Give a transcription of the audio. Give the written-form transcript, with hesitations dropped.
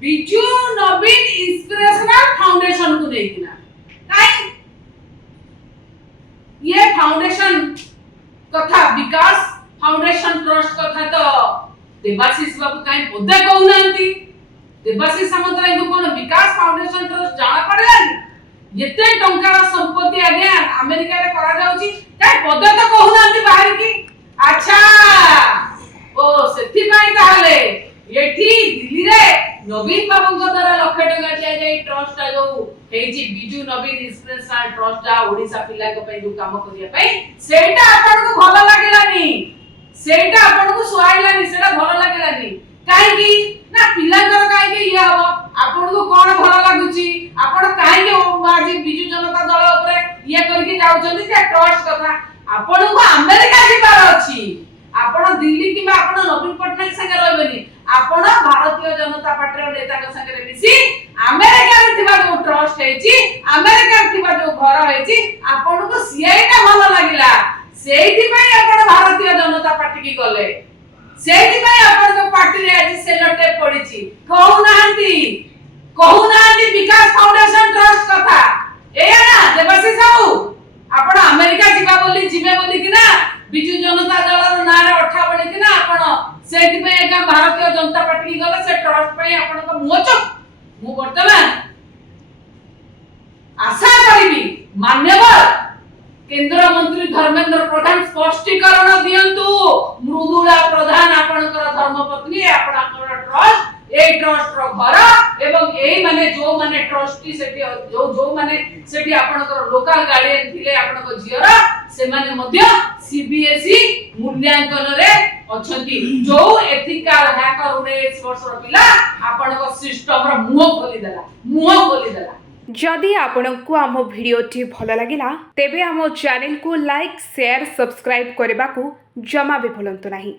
बिजू नवीन inspirational foundation को देखना काई ये फाउंडेशन कथा विकास फाउंडेशन ट्रस्ट कथा तो देवाशीष बाबू काई पदे कहू नांती देवाशीष सामंतराय को कोन विकास फाउंडेशन ट्रस्ट जाना पड़ेलानी येते टंकार संपत्ति आगे अमेरिका रे करा जाउची काई पदे तो कहू नांती बाहर की अच्छा ओ सेठी पाई ताले एठी दिल्ली रे नवीन बाबू द्वारा लक्ष टका दिया ट्रस्ट जो हेजी बिजू नवीन इंस्पिरेशनल ट्रस्ट जा ओडिसा पिला को पे जो काम करिया पे सेटा आपन को भलो लागलानी सेटा आपन को सुहाइलानी सेटा भलो लागलानी काई की ना पिला कर काई के ये हो आपन को कोन भलो लागुची आपन काई के आज बिजू जनता दल ऊपर ये करके जाउ जल्दी से ट्रस्ट कथा आपन को अमेरिका जीवार अछि आपन दिल्ली किबा आपन नवीन पटनायक संगे रहबेनी आपन भारतीय जनता पार्टी रो नेता के संगे मिसी अमेरिका रे थिबा जो ट्रस्ट हेची अमेरिका रे थिबा जो घर हेची आपन को सीआईटा भलो लागिला सेठी पई आपन भारतीय जनता पार्टी की गले सेठी पई आपन को पार्टी रे आज सेलोटे पड़ीची कहू नांती विकास फाउंडेशन ट्रस्ट कथा एया ना देवाशीष बाबू आपन अमेरिका जीवा बोली जिमे बोली कि ना बिजू जनता दल नारे अठा बोली कि ना आपन सेठी पे एका भारतीय जनता पार्टी की गले से ट्रस्ट पे आपन को मोचक मु वर्तमान आशा करिबी मान्यवर केंद्र मंत्री धर्मेंद्र प्रधान स्पष्टीकरण दियंतु मृदुला प्रधान आपनकर धर्मपत्नी आपनकर ट्रस्ट ए ट्रस्ट रो घर एवं एई माने जो माने ट्रस्टी सेठी जो माने सेठी आपनकर लोकल गार्डियन थिले आपनकर जियर से माने मध्य सीबीएसई मूल्यांकन रे अछंती जो एथिकल हैकर 19 वर्ष रो पिला आपनकर सिस्टम रो मुंह खोली देला जदि आपनको आम भिडियोटी भल लगिला तेबे आम चैनल को लाइक शेयर सब्सक्राइब करने को जमा भी भूलंतु नहीं।